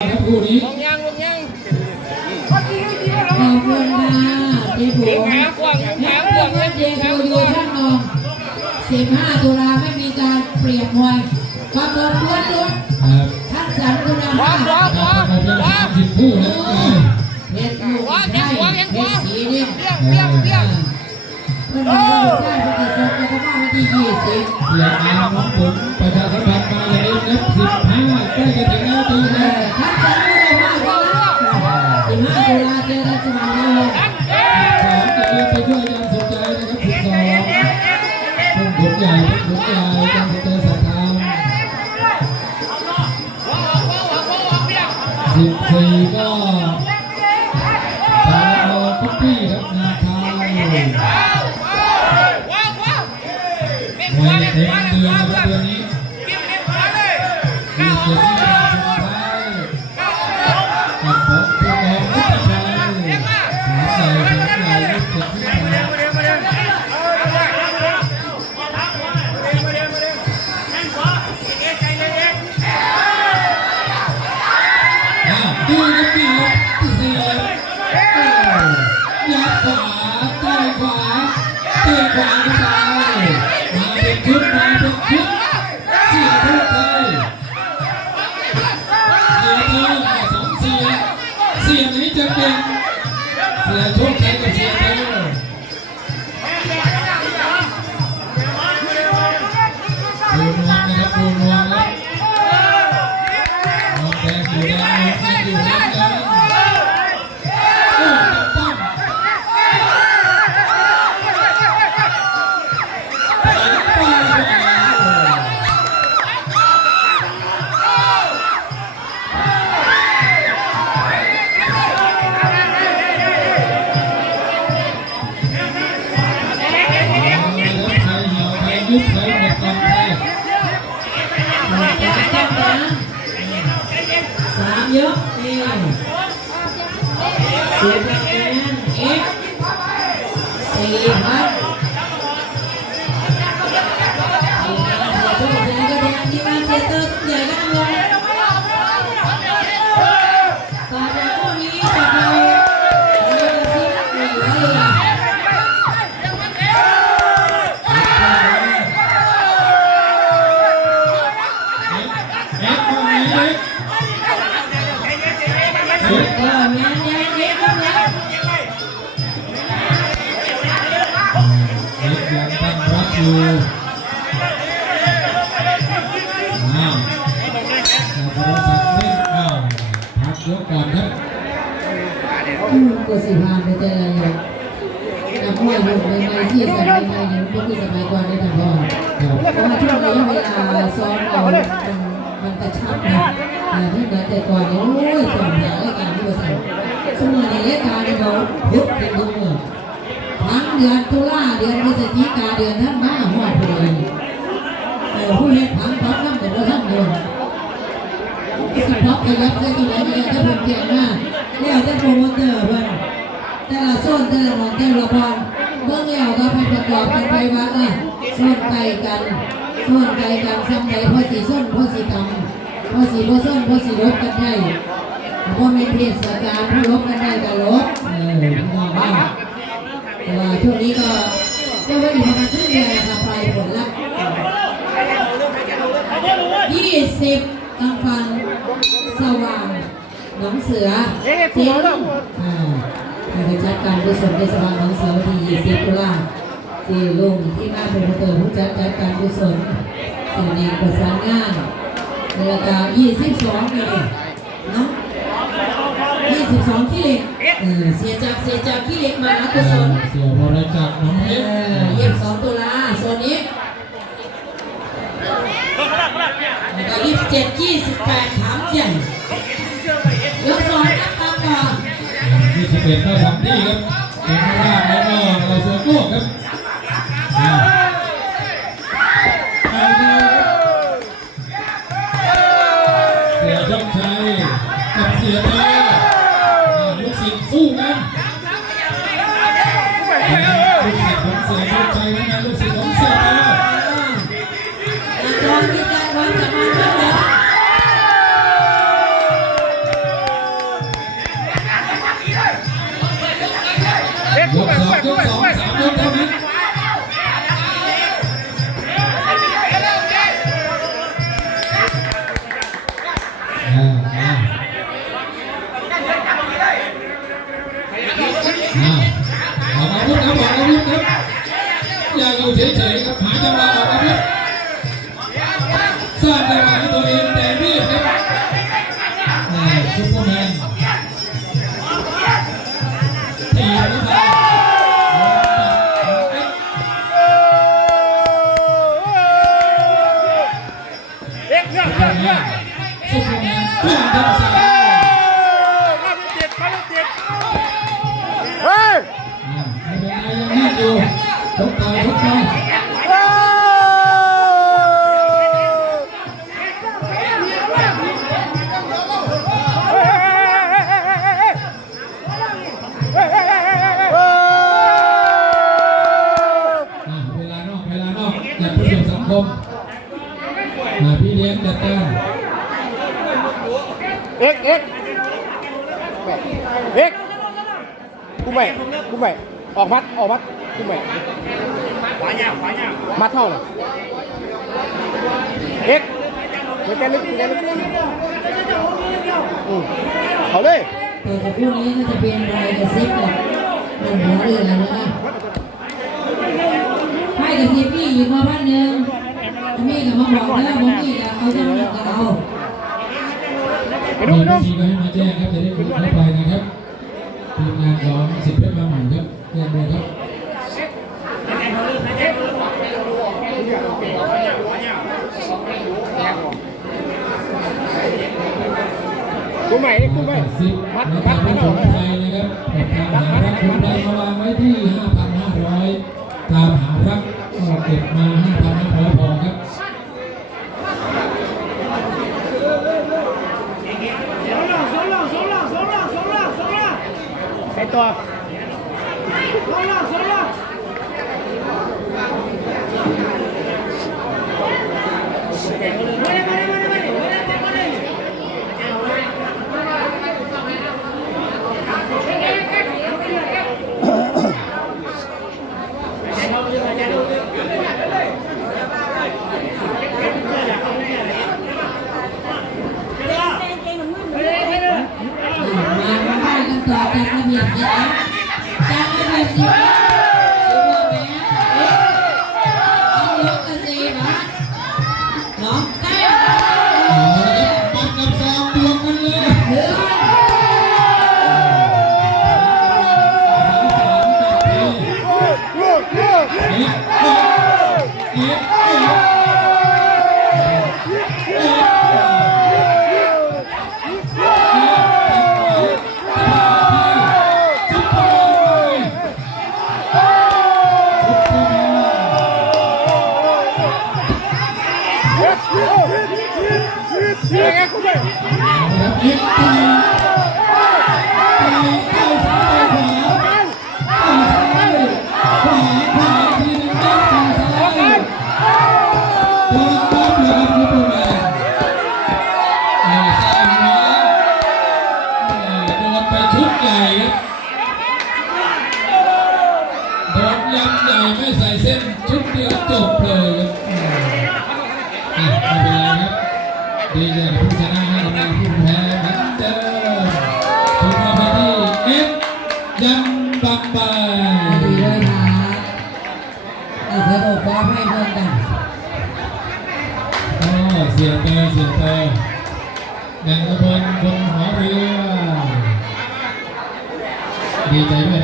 ครับคู่นี้ลงยังลงยังขอบคุณค่ะเจ๊ผมแผลกว้างแฮแผลปกปี้ว้างเบิร์ดเดย์ทูยูท่านรอง15ตุลาไม่มีการเปลี่ยนมวยความรบล้วนล้วนครับท่านสันคุณขวาภาพขวาขวาเราจะขวาทำสิบคู่แล้วเห็ดลูกใช่เห็ดสีนี่เปี้ยงเปี้ยงเปี้ยงเพื่อนบอกว่าได้ปฏิเสธแล้วก็มาวันที่ยี่สิบเสียงานน้องผมประชาสัมพันธ์มาอย่างนี้ครับสิบห้าใกล้จะถึงแล้วตัวเอนะ ใหญ่ผมผลใหญ่ยังสนใจสายทางสิบสี่ก็ตางโอคุกกี้ครับนาคายมวยเต็มเดือนนะครับเดือนนี้มีเกียรติประวัติสุดท้ายกั เสามยกนี่เสียบ อยู่อ้าวแต่บริษัทเล่นอ้าวพักยกก่อนครับอืมก็สิพานไปแต่ละอย่างนักมวยอยู่ในไม้ที่ส่ในไม้ยังก็คือสมัยก่อนได้ทำพ่อครับเพราะว่าช่วงระยะเวลาซ้อมเรามันมันกระชับนะอ่ที่เหมือนแต่ก่อนเนี่ยโอ้ยส่งแผลรายการที่บริษัทสมัยในรายการเนี่ยเราพุทธเป็นทุกเมื่อทั้ง เดือนตุลาเดือนพฤศจิกาเดือนท่านมาหอดพอดีเออผู้เฮ็ดพังพังนั่งแต่ว่าท่านเดินสิบล็อกไปยับใส่ตัวไหนเนี่ยถ้าเป็นเกียร์หน้าแล้วแต่โปรโมเตอร์เพิ่นแต่ละโซนแต่ละหมองแต่ละบอลเบื้องแล้วก็ไปประกอบกันไปว่าเออโซนไกลกันโซนไกลกันซ้ำใดพอสีส้นพอสีตำพอสีบ่ส้นพอสีลบกันได้พอเมนเทศกาลพอลบกันได้ก็ลบ เสือเสียงอ่าไปจัดการกุศลในสว่างหนองเสือวันที่ยี่สิบตุลาที่ลุงที่มาเป็นผู้เติมผู้จัดจัดการกุศลสิ่งนี้ประสานงานในราคายี่สิบสองนี่เนาะยี่สิบสองที่เหล็กเออเสียจากเสียจากที่เหล็กมากุศลเสียบริจาคน้องเอเอ็กซ์อยี่สิบสองตุลาโซนนี้แล้วก็ยี่สิบเจ็ดยี่สิบแปดถามใหญ่ ยี่สิบเอ็ดก็ทำที่ครับเป็นข้างล่างแล้วก็เราเสือโก้ครับเอาเลยเสียชกชัยกับเสีย ลานอกอย่าเพิ่งสังคมอ่าพี่เลี้ยงจัดการเอ็กเอ็กเอ็กกูไม่กูไม่ออกมัดออกมัดกูไม่ขวาเนี่ยขวาเนี่ยมัดเท่าไหร่เอ็กเดี๋ยวแกลึกแกลึกอืมเขาเลยต่อจากคู่นี้ก็จะเป็นรายกระซิบกับนั่นหัวเรือนะคะให้ กระซิบพี่อยู่มาบ้านหนึ่งมีกับมาบอกแล้วผมมีกับเขาจะมีกับเอาไปดูมีไปดูวิธีก็ให้มาแจ้งครับจะได้คุยเข้าไปนะครับทีมงานของสิบเพชรมาใหม่ครับแจ้งเลยครับกูใหม่กูใหม่สิบมัดนะคมัรัดบมัผู้ดชออกมไทยนะครับตามหารักคนใดมาวางไว้ที่5,500ตามหารัก ก็เก็บมาห้าพันไม่พอพอครับใส่ตัวอมาเลยมาเลย นะครับเอ็กซ์ตีตีเข้าซ้ายขวาเข้าซ้ายขวาขวาทีนึงครับเข้าซ้ายโดนต้อมเลยครับคุณผู้ชมนี่ซ้ายขวาโดนไปชุดใหญ่ครับโดนยำใหญ่ไม่ใส่เส้นชุดเดียวจบเลยครับอะไม่เป็นไรครับดีใจ baby.